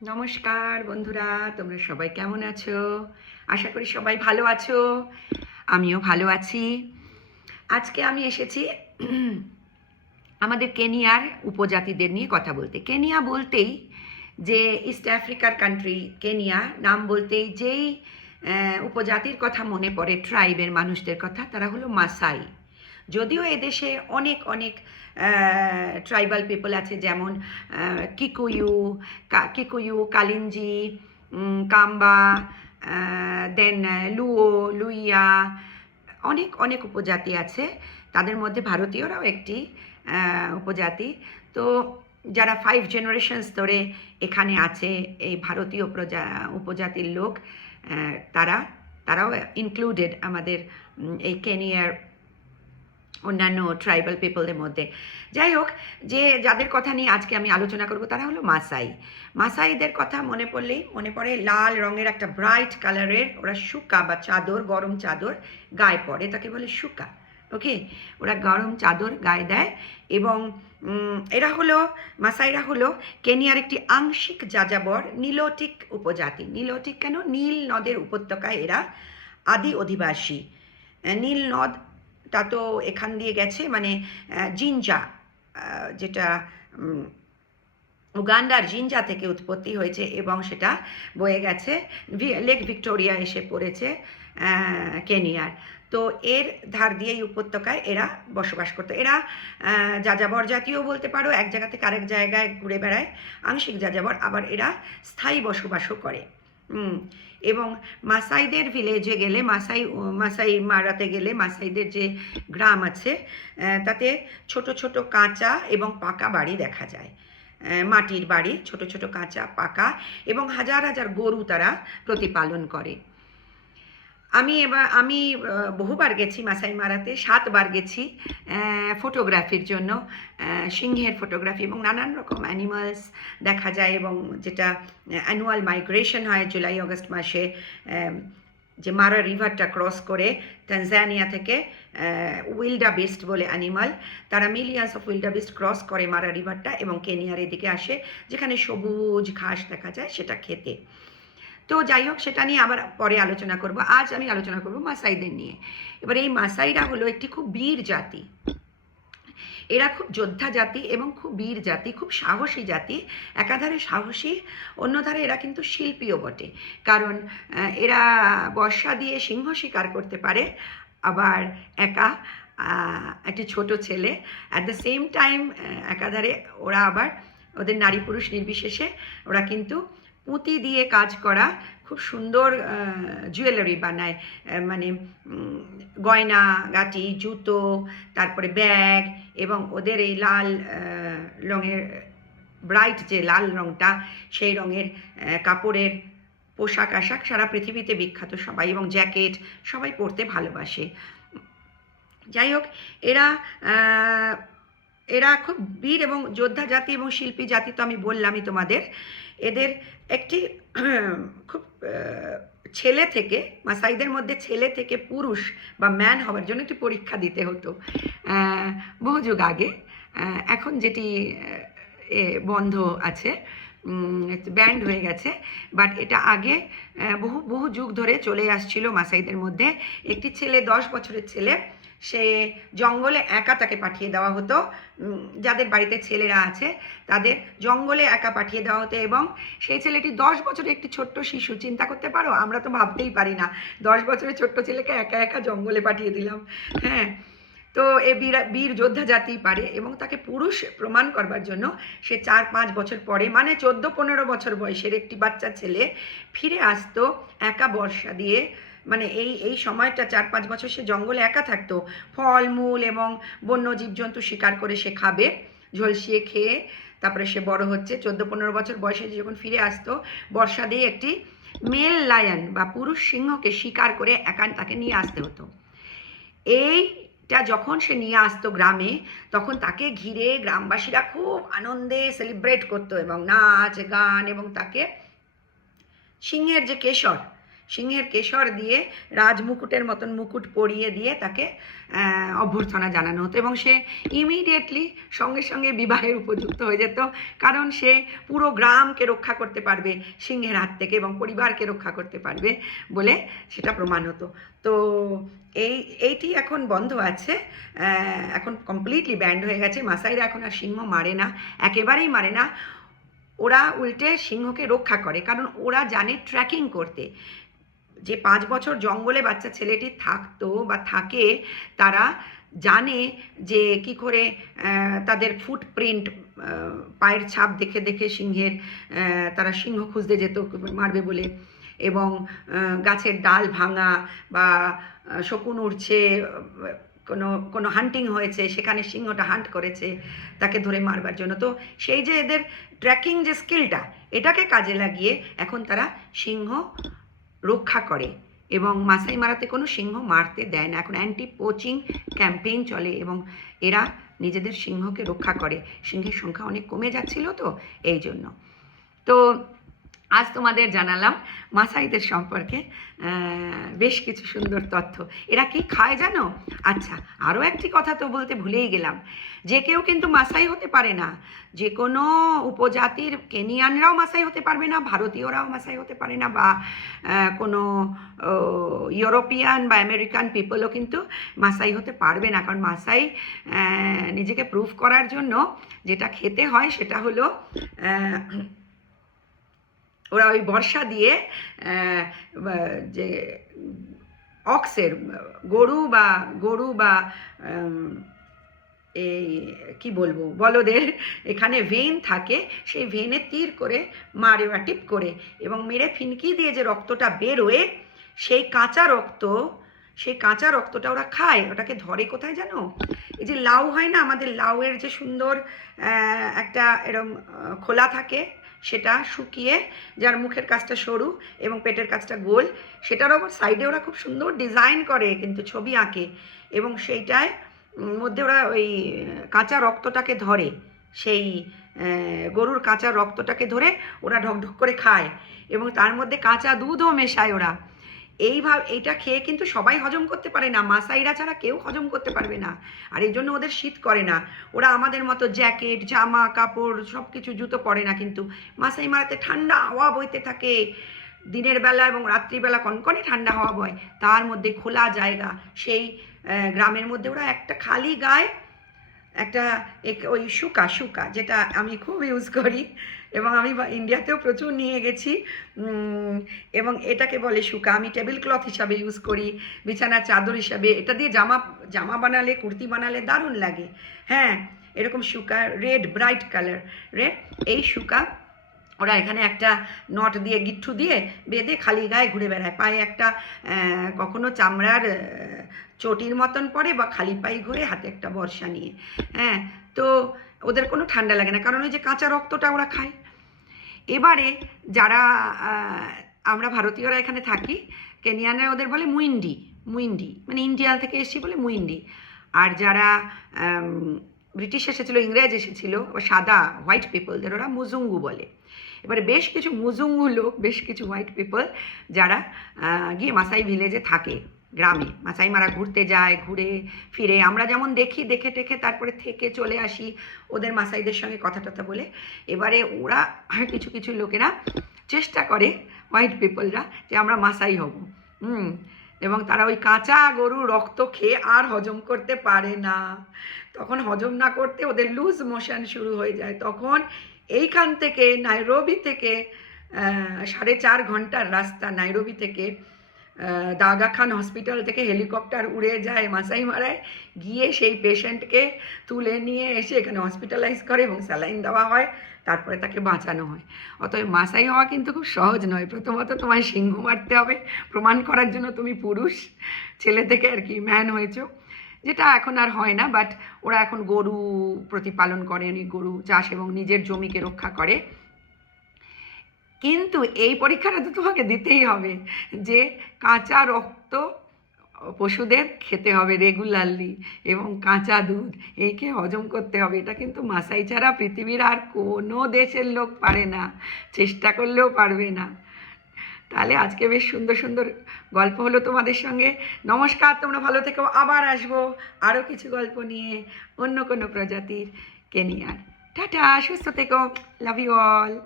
নমস্কার বন্ধুরা, তোমরা সবাই কেমন আছো? আশা করি সবাই ভালো আছো। আমিও ভালো আছি। আজকে আমি এসেছি আমাদের কেনিয়ার উপজাতিদের নিয়ে কথা বলতে। কেনিয়া বলতেই যে ইস্ট আফ্রিকার কান্ট্রি কেনিয়া নাম বলতেই যেই উপজাতির কথা মনে পড়ে, ট্রাইবের মানুষদের কথা, তারা হলো মাসাই। যদিও এদেশে অনেক অনেক ট্রাইবাল পিপল আছে, যেমন কিকুয়ু, কালিঞ্জি, কাম্বা, দেন লুও, লুইয়া, অনেক অনেক উপজাতি আছে। তাদের মধ্যে ভারতীয়রাও একটি উপজাতি। তো যারা 5 জেনারেশনস ধরে এখানে আছে, এই ভারতীয় উপজাতির লোক, তারাও ইনক্লুডেড আমাদের এই কেনিয়ার অন্যান্য ট্রাইবাল পিপলদের মধ্যে। যাই হোক, যাদের কথা নিয়ে আজকে আমি আলোচনা করব তারা হলো মাসাই। মাসাইদের কথা মনে পড়লেই মনে পড়ে লাল রঙের একটা ব্রাইট কালারের ওরা শুকা বা চাদর, গরম চাদর গায়ে পরে, তাকে বলে শুকা। ওকে, ওরা গরম চাদর গায়ে দেয়। এবং মাসাইরা হলো কেনিয়ার একটি আংশিক যাযাবর নিলোটিক উপজাতি। নিলোটিক কেন? নীল নদের উপত্যকায় এরা আদি অধিবাসী। নীল নদ তা তো এখান দিয়ে গেছে, মানে জিঞ্জা, যেটা উগান্ডার জিঞ্জা থেকে উৎপত্তি হয়েছে এবং সেটা বয়ে গেছে লেক ভিক্টোরিয়া এসে পড়েছে কেনিয়ার। তো এর ধার দিয়ে এই উপত্যকায় এরা বসবাস করতো। এরা যাযাবর জাতীয় বলতে পারো, এক জায়গা থেকে আরেক জায়গায় ঘুরে বেড়ায়, আংশিক যাযাবর। আবার এরা স্থায়ী বসবাসও করে। এবং মাসাইদের ভিলেজে গেলে, মাসাই মারাতে গেলে, মাসাইদের যে গ্রাম আছে তাতে ছোট ছোট কাঁচা এবং পাকা বাড়ি দেখা যায়। মাটির বাড়ি, ছোট ছোট কাঁচা পাকা, এবং হাজার হাজার গরু তারা প্রতিপালন করে। আমি বহুবার গেছি মাসাই মারাতে, 7 বার গেছি ফটোগ্রাফির জন্য। সিংহের ফটোগ্রাফি এবং নানান রকম অ্যানিমালস দেখা যায়। এবং যেটা অ্যানুয়াল মাইগ্রেশন হয় জুলাই অগস্ট মাসে, যে মারা রিভারটা ক্রস করে তানজানিয়া থেকে উইল্ডাবিস্ট বলে অ্যানিমাল, তারা মিলিয়ন্স অফ উইল্ডাবিস্ট ক্রস করে মারা রিভারটা এবং কেনিয়ার এদিকে আসে, যেখানে সবুজ ঘাস দেখা যায় সেটা খেতে। তো যাই হোক, সেটা নিয়ে আবার পরে আলোচনা করব। আজ আমি আলোচনা করব মাসাইদের নিয়ে। এবার এই মাসাইরা হলো একটি খুব বীর জাতি। এরা খুব যোদ্ধা জাতি এবং খুব বীর জাতি, খুব সাহসী জাতি। একাধারে সাহসী, অন্যধারে এরা কিন্তু শিল্পীও বটে। কারণ এরা বর্ষা দিয়ে সিংহ শিকার করতে পারে, আবার একা একটি ছোট ছেলে। অ্যাট দ্য সেম টাইম একাধারে ওরা আবার ওদের নারী পুরুষ নির্বিশেষে ওরা কিন্তু পুঁতি দিয়ে কাজ করা খুব সুন্দর জুয়েলারি বানায়, মানে গয়না গাটি, জুতো, তারপরে ব্যাগ, এবং ওদের এই লাল রঙের ব্রাইট যে লাল রঙটা, সেই রঙের কাপড়ের পোশাক আশাক সারা পৃথিবীতে বিখ্যাত সবাই, এবং জ্যাকেট সবাই পরতে ভালোবাসে। যাই হোক, এরা এরা খুব বীর এবং যোদ্ধা জাতি এবং শিল্পী জাতি, তো আমি বললামই তোমাদের। এদের একটি খুব ছেলে থেকে, মাসাইদের মধ্যে ছেলে থেকে পুরুষ বা ম্যান হওয়ার জন্য একটি পরীক্ষা দিতে হতো বহু যুগ আগে। এখন যেটি বন্ধ আছে, ব্যান্ড হয়ে গেছে, বাট এটা আগে বহু বহু যুগ ধরে চলে আসছিল মাসাইদের মধ্যে। একটি ছেলে, 10 বছরের ছেলে, সে জঙ্গলে একা তাকে পাঠিয়ে দেওয়া হতো। যাদের বাড়িতে ছেলেরা আছে তাদের জঙ্গলে একা পাঠিয়ে দেওয়া হতো, এবং সেই ছেলেটি 10 বছরের একটি ছোট্ট শিশু। চিন্তা করতে পারো, আমরা তো ভাবতেই পারি না 10 বছরের ছোট্ট ছেলেকে একা একা জঙ্গলে পাঠিয়ে দিলাম। হ্যাঁ, তো এ বীর যোদ্ধা জাতি পারে। এবং তাকে পুরুষ প্রমাণ করবার জন্য সে 4-5 বছর পরে, মানে 14-15 বছর বয়সের একটি বাচ্চা ছেলে ফিরে আসতো একা বর্ষা দিয়ে। মানে এই সময়টা 4-5 বছর সে জঙ্গলে একা থাকতো, ফল মূল এবং বন্য জীবজন্তু শিকার করে সে খাবে, ঝলসিয়ে খেয়ে তারপরে সে বড় হচ্ছে। 14-15 বছর বয়সে যখন ফিরে আসতো, বর্ষা দিয়ে একটি মেল লায়ন বা পুরুষ সিংহকে শিকার করে একা তাকে নিয়ে আসতে হতো। এইটা যখন সে নিয়ে আসতো গ্রামে, তখন তাকে ঘিরে গ্রামবাসীরা খুব আনন্দে সেলিব্রেট করতো, এবং নাচ গান, এবং তাকে সিংহের যে কেশর সিংহের কেশর দিয়ে রাজমুকুটের মতন মুকুট পরিয়ে দিয়ে তাকে অভ্যর্থনা জানানো হতো, এবং সে ইমিডিয়েটলি সঙ্গে সঙ্গে বিবাহের উপযুক্ত হয়ে যেত, কারণ সে পুরো গ্রামকে রক্ষা করতে পারবে সিংহের হাত থেকে এবং পরিবারকে রক্ষা করতে পারবে বলে সেটা প্রমাণ হতো। তো এইটি এখন বন্ধ আছে, এখন কমপ্লিটলি ব্যান্ড হয়ে গেছে। মাসাইরা এখন আর সিংহ মারে না, একেবারেই মারে না। ওরা উল্টে সিংহকে রক্ষা করে, কারণ ওরা জানে ট্র্যাকিং করতে। যে 5 বছর জঙ্গলে বাচ্চা ছেলেটি থাকতো বা থাকে, তারা জানে যে কি করে তাদের ফুটপ্রিন্ট, পায়ের ছাপ দেখে দেখে সিংহের, তারা সিংহ খুঁজতে যেত মারবে বলে, এবং গাছের ডাল ভাঙা বা শকুন উড়ছে, কোনো হান্টিং হয়েছে, সেখানে সিংহটা হান্ট করেছে তাকে ধরে মারবার জন্য। তো সেই যে এদের ট্র্যাকিং যে স্কিলটা, এটাকে কাজে লাগিয়ে এখন তারা সিংহ রক্ষা করে, এবং মাসাই মারাতে কোনো সিংহ মারতে দেয় না। এখন অ্যান্টি পোচিং ক্যাম্পেইন চলে এবং এরা নিজেদের সিংহকে রক্ষা করে। সিংহের সংখ্যা অনেক কমে যাচ্ছিল, তো এই জন্য। তো আজ তোমাদের জানালাম মাসাইদের সম্পর্কে বেশ কিছু সুন্দর তথ্য। এরা কি খায় জানো? আচ্ছা, আরও একটি কথা তো বলতে ভুলেই গেলাম, যে কেউ কিন্তু মাসাই হতে পারে না। যে কোনো উপজাতির কেনিয়ানরাও মাসাই হতে পারবে না, ভারতীয়রাও মাসাই হতে পারে না, বা কোনো ইউরোপিয়ান বা আমেরিকান পিপলও কিন্তু মাসাই হতে পারবে না। কারণ মাসাই নিজেকে প্রুভ করার জন্য যেটা খেতে হয় সেটা হলো, ওরা ওই বর্ষা দিয়ে যে অক্সের, গরু বা এই কি বলবো, বলদের এখানে ভেন থাকে, সেই ভেনে তীর করে মারে বা টিপ করে, এবং মেরে ফিনকি দিয়ে যে রক্তটা বেরোয়, সেই কাঁচা রক্তটা ওরা খায়। ওটাকে ধরে কোথায় জানো? এই যে লাউ হয় না, আমাদের লাউয়ের যে সুন্দর একটা এরম খোলা থাকে, সেটা শুকিয়ে, যার মুখের কাছটা সরু এবং পেটের কাছটা গোল, সেটার ওপর সাইডে ওরা খুব সুন্দর ডিজাইন করে, কিন্তু ছবি আঁকে, এবং সেইটায় মধ্যে ওরা ওই কাঁচা রক্তটাকে ধরে, সেই গরুর কাঁচা রক্তটাকে ধরে ওরা ঢকঢক করে খায়, এবং তার মধ্যে কাঁচা দুধও মেশায় ওরা। এইটা খেয়ে কিন্তু সবাই হজম করতে পারে না, মাসাইরা ছাড়া কেউ হজম করতে পারবে না, আর এই জন্য ওদের শীত করে না। ওরা আমাদের মতো জ্যাকেট, জামা কাপড়, সব কিছু, জুতো পরে না, কিন্তু মাসাই মারাতে ঠান্ডা হাওয়া বইতে থাকে দিনের বেলা, এবং রাত্রিবেলা কনকনে ঠান্ডা হাওয়া বয়, তার মধ্যে খোলা জায়গা, সেই গ্রামের মধ্যে ওরা একটা খালি গায়ে একটা ওই শুকা, যেটা আমি খুব ইউজ করি, এবং আমি ইন্ডিয়াতেও প্রচুর নিয়ে গেছি, এবং এটাকে বলে শুকা। আমি টেবিল ক্লথ হিসাবে ইউজ করি, বিছানার চাদর হিসাবে। এটা দিয়ে জামা বানালে, কুর্তি বানালে দারুণ লাগে। হ্যাঁ, এরকম শুকা, রেড, ব্রাইট কালার রেড, এই শুকা ওরা এখানে একটা নট দিয়ে, গিট্টু দিয়ে বেঁধে খালি গায়ে ঘুরে বেড়ায়। পায়ে একটা কখনো চামড়ার চটির মতন পরে, বা খালি পায়ে ঘুরে, হাতে একটা বর্ষা নিয়ে। হ্যাঁ, তো ওদের কোনো ঠান্ডা লাগে না, কারণ ওই যে কাঁচা রক্তটা ওরা খায়। এবারে যারা আমরা ভারতীয়রা এখানে থাকি, কেনিয়ানরা ওদের বলে মুইন্ডি, মানে ইন্ডিয়া থেকে এসেছি বলে মুইন্ডি। আর যারা ব্রিটিশ এসেছিলো, ইংরেজ এসেছিলো, সাদা হোয়াইট পিপলদের ওরা মুজুঙ্গু বলে। এবারে বেশ কিছু মুজুঙ্গু লোক, বেশ কিছু হোয়াইট পিপল যারা গিয়ে মাসাই ভিলেজে থাকে, গ্রামে মাসাই মারা ঘুরতে যায়, ঘুরে ফিরে আমরা যেমন দেখি, দেখে টেখে তারপরে থেকে চলে আসি ওদের মাসাইদের সঙ্গে কথা টথা বলে। এবারে ওরা কিছু কিছু লোকেরা চেষ্টা করে, হোয়াইট পিপলরা, যে আমরা মাসাই হব। এবং তারা ওই কাঁচা গরুর রক্ত খেয়ে আর হজম করতে পারে না। তখন হজম না করতে ওদের লুজ মোশন শুরু হয়ে যায়। তখন এইখান থেকে, নাইরোবি থেকে 4.5 ঘন্টার রাস্তা, নাইরোবি থেকে দাগা খান হসপিটাল থেকে হেলিকপ্টার উড়ে যায় মাসাই মারায়, গিয়ে সেই পেশেন্টকে তুলে নিয়ে এসে এখানে হসপিটালাইজ করে এবং স্যালাইন দেওয়া হয়, তারপরে তাকে বাঁচানো হয়। অতএব মাসাই হওয়া কিন্তু খুব সহজ নয়। প্রথমত তোমায় সিংহ মারতে হবে, প্রমাণ করার জন্য তুমি পুরুষ, ছেলে থেকে আর কি ম্যান হয়েছো, যেটা এখন আর হয় না। বাট ওরা এখন গরু প্রতিপালন করে, গরু চাষ এবং নিজের জমিকে রক্ষা করে। কিন্তু এই পরীক্ষাটা তো তোমাকে দিতেই হবে যে কাঁচা রক্ত পশুদের খেতে হবে রেগুলারলি, এবং কাঁচা দুধ এইকে হজম করতে হবে। এটা কিন্তু মাসাই ছাড়া পৃথিবীর আর কোনো দেশের লোক পারে না, চেষ্টা করলেও পারবে না। তাহলে আজকে বেশ সুন্দর সুন্দর গল্প হলো তোমাদের সঙ্গে। নমস্কার, তোমরা ভালো থেকো। আবার আসবো আরও কিছু গল্প নিয়ে, অন্য কোনো প্রজাতির কেনিয়ার। টাটা, সুস্থ থেকো। Love you all.